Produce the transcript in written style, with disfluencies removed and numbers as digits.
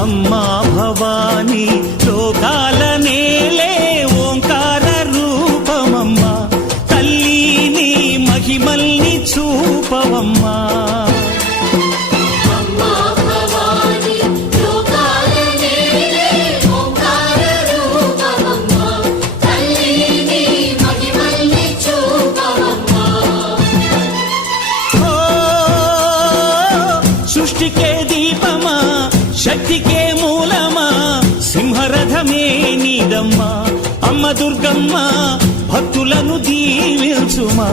అమ్మా భవానీ లోకాల నేలే ఓంకార రూపమమ్మా, తల్లి నీ మహిమల్ని చూపవమ్మా. సృష్టికే దీపమా, శక్తికే మూలమా, సింహరథమే నీదమ్మా. అమ్మ దుర్గమ్మ భక్తులను దీవించుమా.